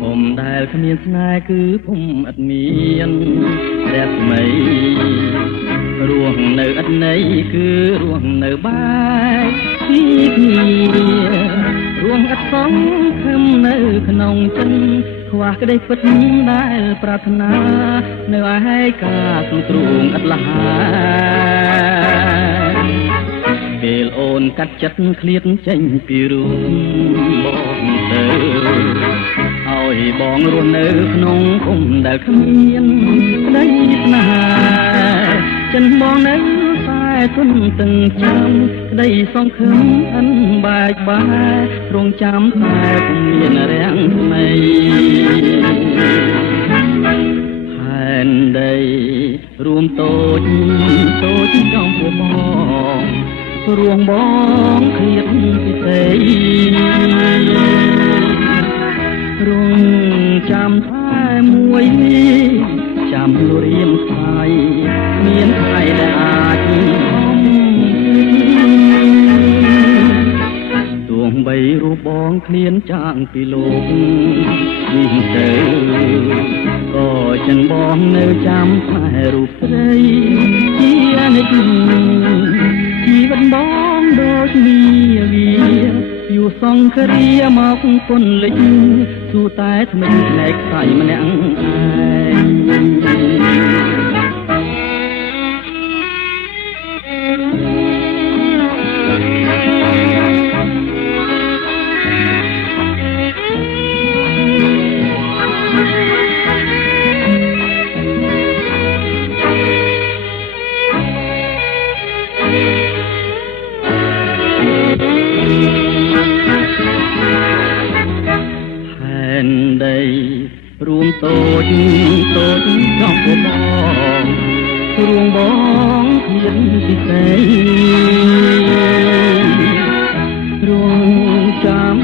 ผมដែលគ្មានស្នេហ៍គឺผมអត់មានតែថ្មីរស់នៅអត់ន័យគឺរស់នៅបែកគ្នារស់អត់សង្ឃឹមនៅក្នុងចិត្តខ្វះក្តីពិតដែលប្រាថ្នានៅឯការទ្រូងអត់លះពេលអូនកាត់ចិត្តឃ្លាតចេញពីរូបបងទៅឲ្យបងរស់នៅក្នុងគុំដែលគ្មានក្តីស្នេហាចិនបងនៅតែទុនទាំងចាំក្តីសង្ឃឹមអិនបែកបាយរងចាំតែពុំមានរាំងថ្មីផែនដីរួមតូចចំពោះបងរួងបងឃ្លាតពិសេសរងចាំតែមួយចាំលរៀមស្័យមានថ្លៃដែលអាចទោះបីរូបបងឃ្លានចាងពីលោកនេះទៅក៏ចិនបងនៅចាំតែរូបស្រីជានិច្ចជីវិតបងដូចមាយូសង្ឃរាមកគុណលិចទូតែថ្មិញផ្នែកខ្សែម្នាក់ឯងរួមតូចចំពោះបងរួងបងឃ្លានពិសេសរងចាំ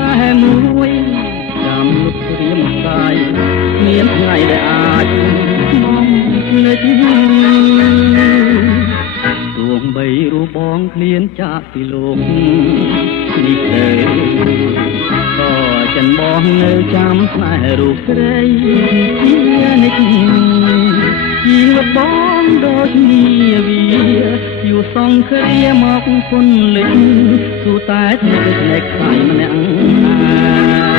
តែមួយចាំលុបព្រាមស្ដាយមានថ្ងៃដែលអាចមកភ្លេចទោះបីរូបបងឃ្លានចាកពីលោកនេះទៅក៏ចិនបងនៅចាំស្នេហ៍រូបស្រីជានិច្ចជីវិតបងដូចនាវីយូសង្ឃរាមកគុណលិចទូតែថ្នាក់ខ្សែម្នាក់ឯង